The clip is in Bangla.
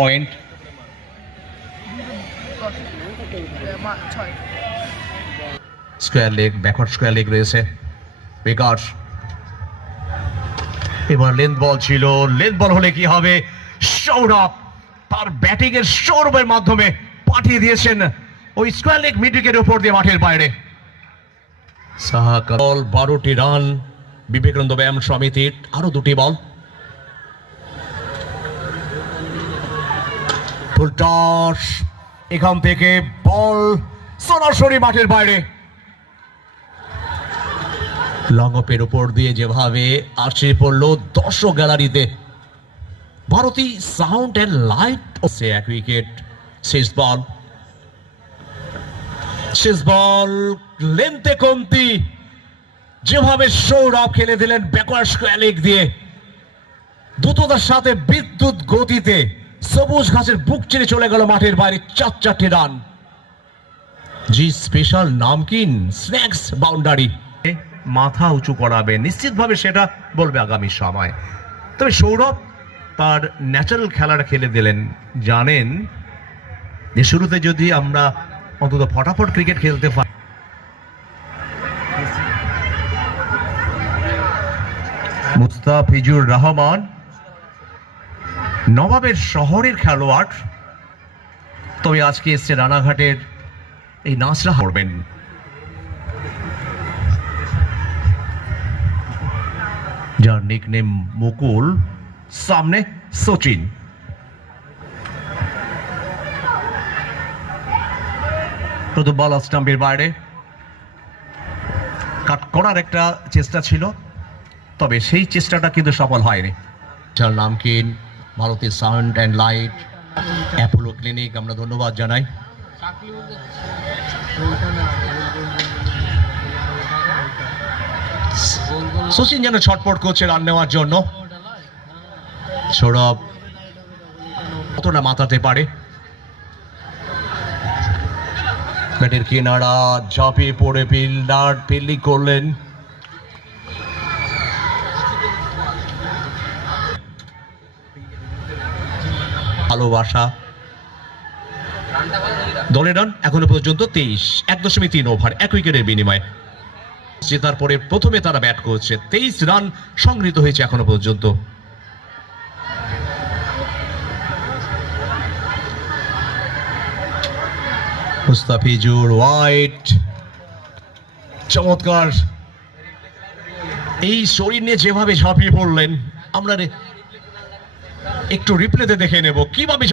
Point square leg, backward square leg রয়েছে বিকাশ। এবার লেন্থ বল ছিল, লেন্থ বল হলে কি হবে? সৌরভ তার ব্যাটিং এর সৌরভের মাধ্যমে পাঠিয়ে দিয়েছেন ওই স্কোয়ার লেগ মিড উইকেটের উপর দিয়ে মাঠের বাইরে। সাহা বল 12টি রান বিবেকানন্দ ব্যায়াম সমিতির, আরো 2টি বল। ফুলটস এখান থেকে বল সরাসরি মাঠের বাইরে। লং অফের উপর দিয়ে যেভাবে আসে পড়লো দর্শক গ্যালারিতে। ভারতী সাউন্ড এন্ড লাইট হচ্ছে 1 উইকেট। শেষ বল লেন্থে কমতি, যেভাবে সৌরভ খেলে দিলেন ব্যাকওয়ার্ড স্কোয়ার লেগ দিয়ে, দ্রুততার সাথে বিদ্যুৎ গতিতে সবুজ ঘাসের বুক চিরে চলে গেল মাঠের বাইরে। 4টি রান। জি স্পেশাল নামকিন স্ন্যাক্স বাউন্ডারি মাথা উঁচু করাবে নিশ্চিতভাবে, সেটা বলবে আগামী সময়। তবে সৌরভ তার ন্যাচারাল খেলাটা খেলে দিলেন। জানেন যে শুরুতে যদি আমরা অন্তত ফটাফট ক্রিকেট খেলতে পারি, মুস্তাফিজুর রহমান নবাবের শহরের খেলোয়াড়, তবে আজকে এসছে রানাঘাটের এই নাচরা করবেন। যার নিকনেম মুকুল, সামনে সচিন। প্রথম বল স্টাম্পের বাইরে, কাট করার একটা চেষ্টা ছিল, তবে সেই চেষ্টাটা কিন্তু সফল হয়নি। যার নামকিন Bharati sound and light Apollo clinic, আমরা ধন্যবাদ জানাই। সচিন যেন ছটপট করছে রান নেওয়ার জন্য। সৌরভ কতটা মাথাতে পারে? ব্যাটের কিনারা ঝাঁপিয়ে পড়ে ফিল্ডার ফিল্ডিং করলেন। ভালোবাসা দলের রান এখনো পর্যন্ত 23, 1.3 ওভার, 1 উইকেটের বিনিময়ে। জেতার পরে প্রথমে তারা ব্যাট করছে। 23 রান সংগৃহীত হয়েছে এখনো পর্যন্ত। মুস্তাফিজুর ওয়াইড, চমৎকার এই শরীর নিয়ে যেভাবে ঝাঁপিয়ে পড়লেন, আমরা একটু রিপ্লেতে দেখে নেব কিভাবে